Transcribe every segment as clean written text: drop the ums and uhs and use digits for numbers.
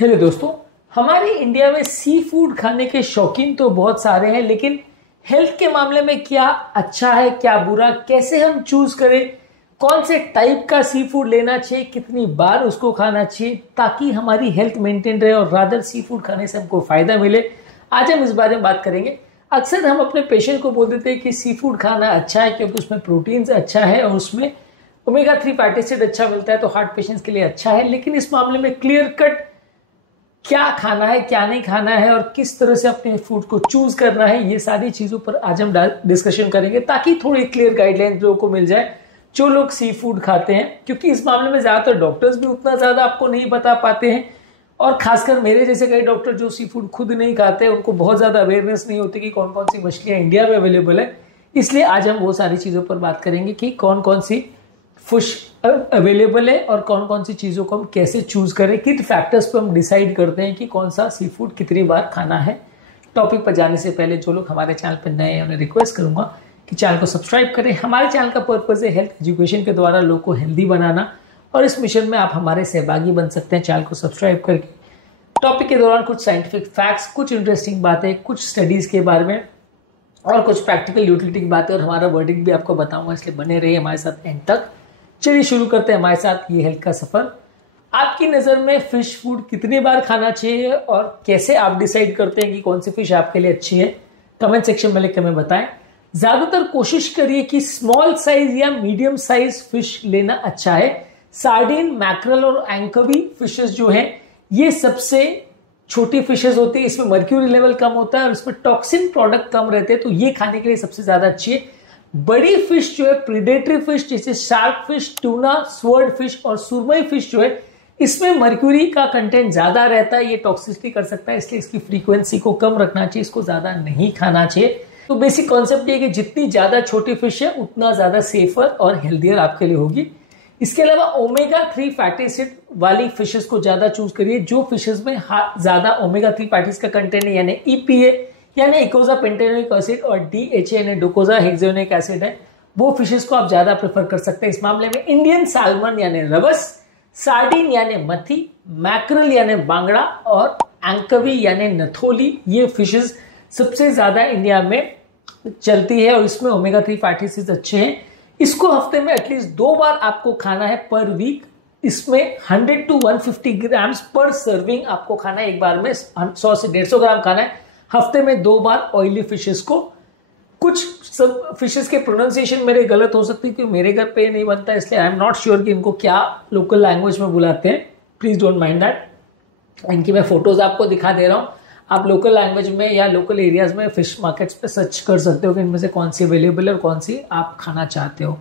Hello दोस्तों, हमारे India में सी फूड खाने के शौकीन तो बहुत सारे हैं, लेकिन हेल्थ के मामले में क्या अच्छा है क्या बुरा, कैसे हम चूज करें, कौन से टाइप का सी फूड लेना चाहिए, कितनी बार उसको खाना चाहिए ताकि हमारी हेल्थ मेंटेन रहे और रादर सी फूड खाने से हमको फायदा मिले। आज हम इस बारे में बात करेंगे। अक्सर हम अपने पेशेंट को बोल देते हैं कि सी फूड खाना अच्छा है क्योंकि उसमें प्रोटीन अच्छा है और उसमें ओमेगा 3 फैटी एसिड अच्छा मिलता है, तो हार्ट पेशेंट्स के लिए अच्छा है। लेकिन इस मामले में क्लियर कट क्या खाना है क्या नहीं खाना है और किस तरह से अपने फूड को चूज करना है, ये सारी चीजों पर आज हम डिस्कशन करेंगे ताकि थोड़ी क्लियर गाइडलाइन लोगों को मिल जाए जो लोग सी फूड खाते हैं। क्योंकि इस मामले में ज्यादातर डॉक्टर्स भी उतना ज्यादा आपको नहीं बता पाते हैं और खासकर मेरे जैसे कई डॉक्टर जो सी फूड खुद नहीं खाते हैं उनको बहुत ज्यादा अवेयरनेस नहीं होती कि कौन कौन सी मछलियां इंडिया में अवेलेबल है। इसलिए आज हम वो सारी चीजों पर बात करेंगे कि कौन कौन सी फिश अवेलेबल है और कौन कौन सी चीज़ों को हम कैसे चूज करें, किन फैक्टर्स पे हम डिसाइड करते हैं कि कौन सा सी फूड कितनी बार खाना है। टॉपिक पर जाने से पहले जो लोग हमारे चैनल पर नए हैं उन्हें रिक्वेस्ट करूंगा कि चैनल को सब्सक्राइब करें। हमारे चैनल का पर्पज है हेल्थ एजुकेशन के द्वारा लोग को हेल्दी बनाना और इस मिशन में आप हमारे सहभागी बन सकते हैं चैनल को सब्सक्राइब करके। टॉपिक के दौरान कुछ साइंटिफिक फैक्ट्स, कुछ इंटरेस्टिंग बातें, कुछ स्टडीज के बारे में और कुछ प्रैक्टिकल यूटिलिटी की बातें और हमारा वर्डिंग भी आपको बताऊंगा, इसलिए बने रहिए हमारे साथ एंड तक। चलिए शुरू करते हैं हमारे साथ ये हेल्थ का सफर। आपकी नजर में फिश फूड कितनी बार खाना चाहिए और कैसे आप डिसाइड करते हैं कि कौन सी फिश आपके लिए अच्छी है, कमेंट सेक्शन में लिख के हमें बताएं। ज्यादातर कोशिश करिए कि स्मॉल साइज या मीडियम साइज फिश लेना अच्छा है। सार्डिन, मैक्रल और एंकोवी फिशेस जो है ये सबसे छोटी फिशेस होती है, इसमें मर्क्यूरी लेवल कम होता है और इसमें टॉक्सिन प्रोडक्ट कम रहते हैं, तो ये खाने के लिए सबसे ज्यादा अच्छी है। बड़ी फिश जो है प्रीडेटरी फिश जैसे shark fish, tuna, sword fish और सुरमई फिश जो है इसमें मर्क्यूरी का कंटेंट ज्यादा रहता है, ये टॉक्सिसिटी कर सकता है, इसलिए इसकी फ्रीक्वेंसी को कम रखना चाहिए, इसको ज्यादा नहीं खाना चाहिए। तो बेसिक कॉन्सेप्ट ये कि जितनी ज्यादा छोटी फिश है उतना ज्यादा सेफर और हेल्दियर आपके लिए होगी। इसके अलावा ओमेगा 3 फैटी एसिड वाली फिशेस को ज्यादा चूज करिए। जो फिशेस में ज्यादा ओमेगा 3 फैटी एसिड का कंटेंट है यानी ईपीए यानी इकोजा पेंटेनोइक एसिड और डीएचए यानी डोकोजा हेक्सेनोइक एसिड है, वो फिशेस को आप ज्यादा प्रेफर कर सकते हैं। इस मामले में इंडियन सैल्मन यानी रबस, सार्डिन यानी मथी, मैक्रल यानी बांगड़ा और एंकोवी यानी नथोली, ये फिशेस सबसे ज्यादा इंडिया में चलती है और इसमें ओमेगा 3 फैटी एसिड्स अच्छे हैं। इसको हफ्ते में एटलीस्ट 2 बार आपको खाना है पर वीक। इसमें 100 to 150 ग्राम्स पर सर्विंग आपको खाना है, एक बार में 100 से 150 ग्राम खाना है। हफ्ते में 2 बार ऑयली फिशेस को। कुछ सब फिशेस के प्रोनाउंसिएशन मेरे गलत हो सकती है क्योंकि मेरे घर पे नहीं बनता, इसलिए आई एम नॉट श्योर कि इनको क्या लोकल लैंग्वेज में बुलाते हैं, प्लीज डोंट माइंड दैट। इनकी मैं फोटोज आपको दिखा दे रहा हूँ, आप लोकल लैंग्वेज में या लोकल एरियाज में फिश मार्केट्स पे सर्च कर सकते हो कि इनमें से कौन सी अवेलेबल है और कौन सी आप खाना चाहते हो।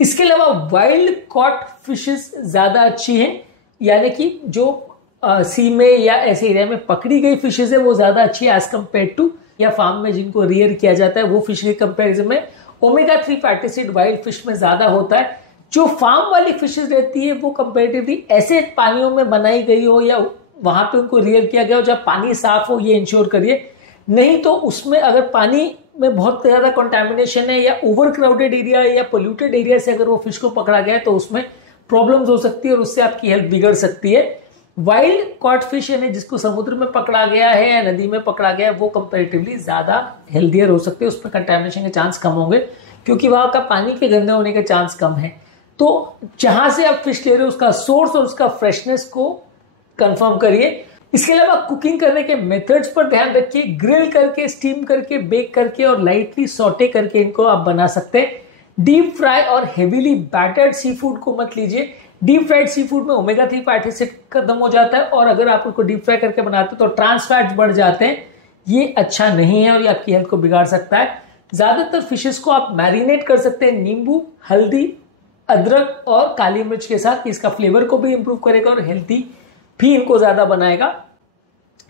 इसके अलावा वाइल्ड कॉट फिशेस ज्यादा अच्छी हैं, यानी कि जो सी में या ऐसे एरिया में पकड़ी गई फिशेज है वो ज्यादा अच्छी है एज कम्पेयर टू या फार्म में जिनको रियर किया जाता है वो फिश के कंपेरिजन में omega 3 fatty acid wild fish में ज्यादा होता है। जो फार्म वाली फिशेज रहती है वो कंपेरेटिवली ऐसे पानियों में बनाई गई हो या वहां पे उनको रियर किया गया हो जब पानी साफ हो, ये इंश्योर करिए। नहीं तो उसमें अगर पानी में बहुत ज्यादा कंटामिनेशन है या ओवर क्राउडेड एरिया या पोल्यूटेड एरिया से अगर वो फिश को पकड़ा गया है तो उसमें प्रॉब्लम्स हो सकती है और उससे आपकी हेल्थ बिगड़ सकती है। वाइल्ड कॉट फिश यानी जिसको समुद्र में पकड़ा गया है या नदी में पकड़ा गया है वो कंपैरेटिवली ज्यादा हेल्दियर हो सकते हैं, उसमें कंटामिनेशन के चांस कम होंगे क्योंकि वहां का पानी के गंदे होने के चांस कम है। तो जहां से आप फिश ले रहे हो उसका सोर्स और उसका फ्रेशनेस को कंफर्म करिए। इसके अलावा कुकिंग करने के मेथड्स पर ध्यान रखिए। ग्रिल करके, स्टीम करके, बेक करके और लाइटली सॉटे करके इनको आप बना सकते हैं। डीप फ्राई और हेवीली बैटर्ड सी फूड को मत लीजिए। डीप फ्राइड सी फूड में ओमेगा 3 फैटी एसिड खत्म हो जाता है और अगर आप उसको डीप फ्राई करके बनाते हो तो ट्रांस फैट्स बढ़ जाते हैं, ये अच्छा नहीं है और ये आपकी हेल्थ को बिगाड़ सकता है। ज्यादातर फिशेस को आप मैरिनेट कर सकते हैं नींबू, हल्दी, अदरक और काली मिर्च के साथ, इसका फ्लेवर को भी इंप्रूव करेगा और हेल्थी भी इनको ज्यादा बनाएगा।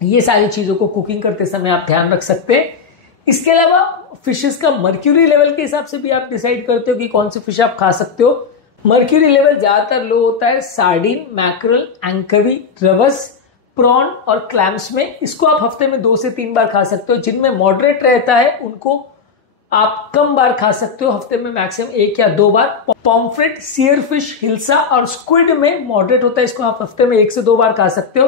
ये सारी चीजों को कुकिंग करते समय आप ध्यान रख सकते हैं। इसके अलावा फिशेस का मर्क्यूरी लेवल के हिसाब से भी आप डिसाइड करते हो कि कौन सी फिश आप खा सकते हो। मर्क्यूरी लेवल ज्यादातर लो होता है सार्डिन, मैक्रल, एंकोवी, रबस, प्रॉन और क्लैम्स में। इसको आप हफ्ते में 2 से 3 बार खा सकते हो। जिनमें मॉडरेट रहता है उनको आप कम बार खा सकते हो, हफ्ते में मैक्सिमम 1 या 2 बार। पॉम्फ्रेट, सीयर फिश, हिल्सा और स्क्विड में मॉडरेट होता है, इसको आप हफ्ते में 1 से 2 बार खा सकते हो।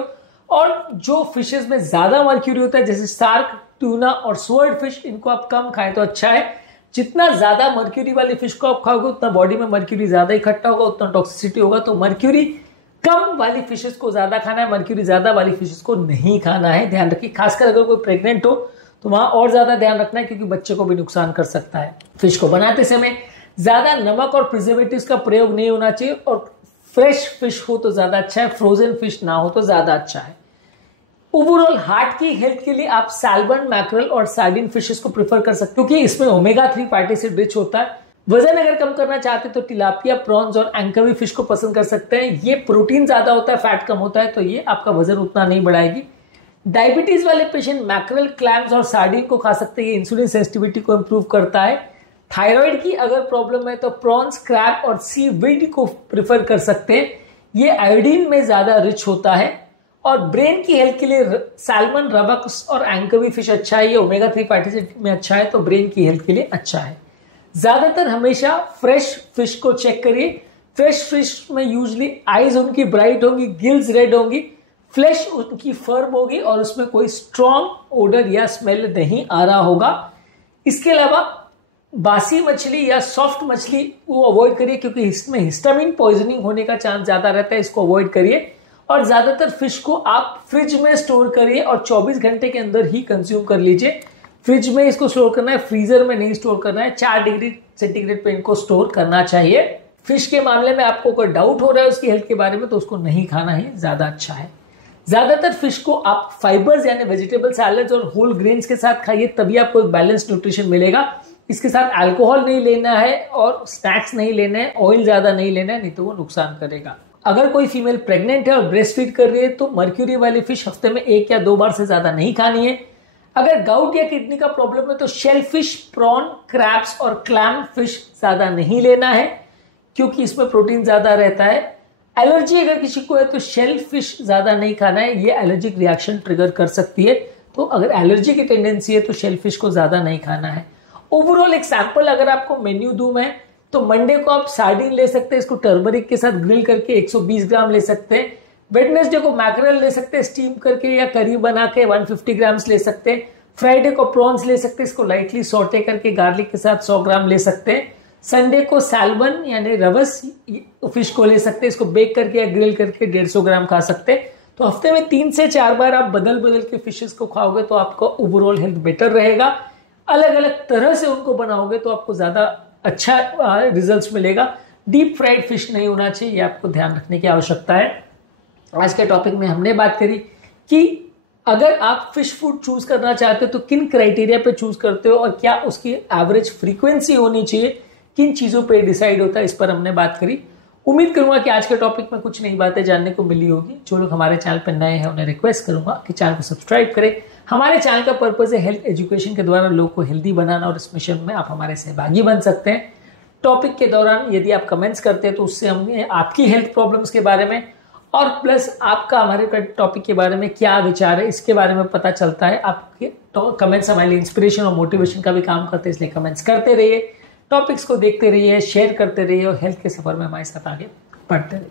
और जो फिशेस में ज्यादा मर्क्यूरी होता है जैसे शार्क, ट्यूना और स्वर्ड फिश, इनको आप कम खाएं तो अच्छा है। जितना ज्यादा मर्क्यूरी वाली फिश को आप खाओगे उतना बॉडी में मर्क्यूरी ज्यादा इकट्ठा होगा, उतना टॉक्सिसिटी होगा। तो मर्क्यूरी कम वाली फिशेस को ज्यादा खाना है, मर्क्यूरी ज्यादा वाली फिशेस को नहीं खाना है। ध्यान रखिए, खासकर अगर कोई प्रेग्नेंट हो तो वहां और ज्यादा ध्यान रखना है क्योंकि बच्चे को भी नुकसान कर सकता है। फिश को बनाते समय ज्यादा नमक और प्रिजर्वेटिव्स का प्रयोग नहीं होना चाहिए और फ्रेश फिश हो तो ज्यादा अच्छा है, फ्रोजन फिश ना हो तो ज्यादा अच्छा है। ओवरऑल हार्ट की हेल्थ के लिए आप सैल्मन, मैकरल और सार्डिन फिशेस को प्रेफर कर सकते हो क्योंकि इसमें ओमेगा 3 फैटी एसिड रिच होता है। वजन अगर कम करना चाहते तो टिलापिया, प्रॉन्स और एंकवी फिश को पसंद कर सकते हैं। ये प्रोटीन ज्यादा होता है, फैट कम होता है, तो ये आपका वजन उतना नहीं बढ़ाएगी। डायबिटीज वाले पेशेंट मैकरल, क्लैम्स और सार्डिन को खा सकते हैं। ये इंसुलिन सेंसिटिविटी को इंप्रूव करता है। थायराइड की अगर प्रॉब्लम है तो प्रॉन्स, क्रैब और सी वीड को प्रेफर कर सकते हैं। ये आयोडीन में ज्यादा रिच होता है। और ब्रेन की हेल्थ के लिए सैल्मन, रबक्स और एंकवी फिश अच्छा है। ये ओमेगा 3 फैटी एसिड में अच्छा है, तो ब्रेन की हेल्थ के लिए अच्छा है। ज्यादातर हमेशा फ्रेश फिश को चेक करिए। फ्रेश फिश में यूजली आईज उनकी ब्राइट होंगी, गिल्स रेड होंगी, फ्लैश उनकी फर्म होगी और उसमें कोई स्ट्रॉन्ग ओडर या स्मेल नहीं आ रहा होगा। इसके अलावा बासी मछली या सॉफ्ट मछली वो अवॉइड करिए क्योंकि इसमें हिस्टामिन पॉइजनिंग होने का चांस ज्यादा रहता है, इसको अवॉइड करिए। और ज्यादातर फिश को आप फ्रिज में स्टोर करिए और 24 घंटे के अंदर ही कंज्यूम कर लीजिए। फ्रिज में इसको स्टोर करना है, फ्रीजर में नहीं स्टोर करना है। 4 डिग्री सेंटीग्रेड पे इनको स्टोर करना चाहिए। फिश के मामले में आपको कोई डाउट हो रहा है उसकी हेल्थ के बारे में तो उसको नहीं खाना ही ज्यादा अच्छा है। ज्यादातर फिश को आप फाइबर्स यानी वेजिटेबल सैलड्स और होल ग्रेन्स के साथ खाइए, तभी आपको एक बैलेंस न्यूट्रिशन मिलेगा। इसके साथ अल्कोहल नहीं लेना है और स्नैक्स नहीं लेना है, ऑयल ज्यादा नहीं लेना है, नहीं तो वो नुकसान करेगा। अगर कोई फीमेल प्रेग्नेंट है और ब्रेस्ट फीड कर रही है तो मर्क्यूरी वाली फिश हफ्ते में 1 या 2 बार से ज्यादा नहीं खानी है। अगर गाउट या किडनी का प्रॉब्लम है तो शेल फिश, प्रॉन, क्रैब्स और क्लैम फिश ज्यादा नहीं लेना है क्योंकि इसमें प्रोटीन ज्यादा रहता है। एलर्जी अगर किसी को है तो शेल फिश ज्यादा नहीं खाना है, ये एलर्जिक रिएक्शन ट्रिगर कर सकती है। तो अगर एलर्जी की टेंडेंसी है तो शेल फिश को ज्यादा नहीं खाना है। ओवरऑल एक सैंपल अगर आपको मेन्यू दूं मैं तो मंडे को आप सार्डिन ले सकते हैं, इसको टर्मरिक के साथ ग्रिल करके 120 ग्राम ले सकते हैं। वेडनेसडे को मैकरल ले सकते हैं स्टीम करके या करी बना के 150 ग्राम्स ले सकते हैं। फ्राइडे को प्रॉन्स ले सकते हैं, इसको लाइटली सॉटे करके गार्लिक के साथ 100 ग्राम ले सकते हैं। संडे को सैल्मन यानी रवस फिश को ले सकते हैं, इसको बेक करके या ग्रिल करके 150 ग्राम खा सकते हैं। तो हफ्ते में 3 से 4 बार आप बदल बदल के फिशेस को खाओगे तो आपका ओवरऑल हेल्थ बेटर रहेगा। अलग अलग तरह से उनको बनाओगे तो आपको ज्यादा अच्छा रिजल्ट्स मिलेगा। डीप फ्राइड फिश नहीं होना चाहिए, ये आपको ध्यान रखने की आवश्यकता है। आज के टॉपिक में हमने बात करी कि अगर आप फिश फूड चूज करना चाहते हो तो किन क्राइटेरिया पे चूज करते हो और क्या उसकी एवरेज फ्रीक्वेंसी होनी चाहिए, किन चीजों पे डिसाइड होता है, इस पर हमने बात करी। उम्मीद करूंगा कि आज के टॉपिक में कुछ नई बातें जानने को मिली होगी। जो लोग हमारे चैनल पर नए हैं उन्हें रिक्वेस्ट करूंगा कि चैनल को सब्सक्राइब करें। हमारे चैनल का पर्पज है हेल्थ एजुकेशन के द्वारा लोग को हेल्दी बनाना और इस मिशन में आप हमारे सहभागी बन सकते हैं। टॉपिक के दौरान यदि आप कमेंट्स करते हैं तो उससे हमें आपकी हेल्थ प्रॉब्लम्स के बारे में और प्लस आपका हमारे टॉपिक के बारे में क्या विचार है इसके बारे में पता चलता है। आपके कमेंट्स हमारे लिए इंस्पिरेशन और मोटिवेशन का भी काम करते हैं, इसलिए कमेंट्स करते रहिए, टॉपिक्स को देखते रहिए, शेयर करते रहिए और हेल्थ के सफर में हमारे साथ आगे बढ़ते रहिए।